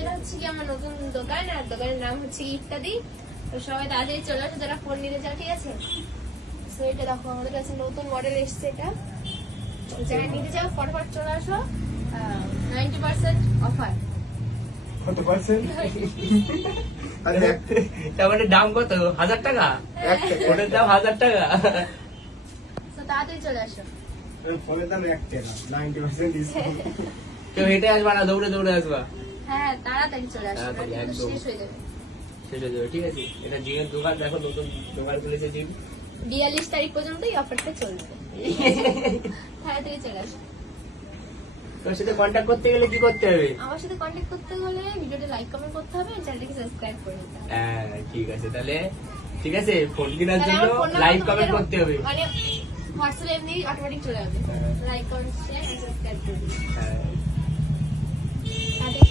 এটা হচ্ছে কি আমার নতুন দোকান, আর দোকানের নাম হচ্ছে কি ইত্যাদি। তো সবাই তাড়াতাড়ি চলে আসো যারা ফোন নিতে চাও, ঠিক আছে? তো এটা দেখো আমাদের কাছে নতুন মডেল এসছে, এটা যারা নিতে চাও ফটাফট চলে আসো। 90% অফার। কত পার্সেন্ট? তার মানে দাম কত? 1000 টাকা? ওটার দাম 1000 টাকা। তো তাড়াতাড়ি চলে আসো। ফোনের দাম 1 টাকা, 90% ডিসকাউন্ট। কেউ হেঁটে আসবা না, দৌড়ে দৌড়ে আসবা। হ্যাঁ তাড়াতাড়ি চলে আসো, তাড়াতাড়ি, নাহলে কিন্তু একদম। শেষ হয়ে যাবে। শেষ হয়ে যাবে, ঠিক আছে? এটা জিমের দোকান, দেখো নতুন দোকান খুলেছে জিম। 42 তারিখ পর্যন্ত এই অফারটা চলবে। তাড়াতাড়ি চলে আসো। তোর সাথে কন্ট্যাক্ট করতে গেলে কি করতে হবে? আমার সাথে কন্ট্যাক্ট করতে হলে ভিডিওটা লাইক কমেন্ট করতে হবে, চ্যানেলটাকে সাবস্ক্রাইব করে নিতে হবে। হ্যাঁ ঠিক আছে, তাহলে ঠিক আছে, ফোন কেনার তাহলে জন্য আমার phone number লাইক তোমাদের কমেন্ট করতে হবে। মানে হোয়াটসঅ্যাপে এমনি অটোমেটিক চলে যাবে। লাইক কমেন্ট শেয়ার সাবস্ক্রাইব করে দিও। হ্যাঁ। তাড়াতাড়ি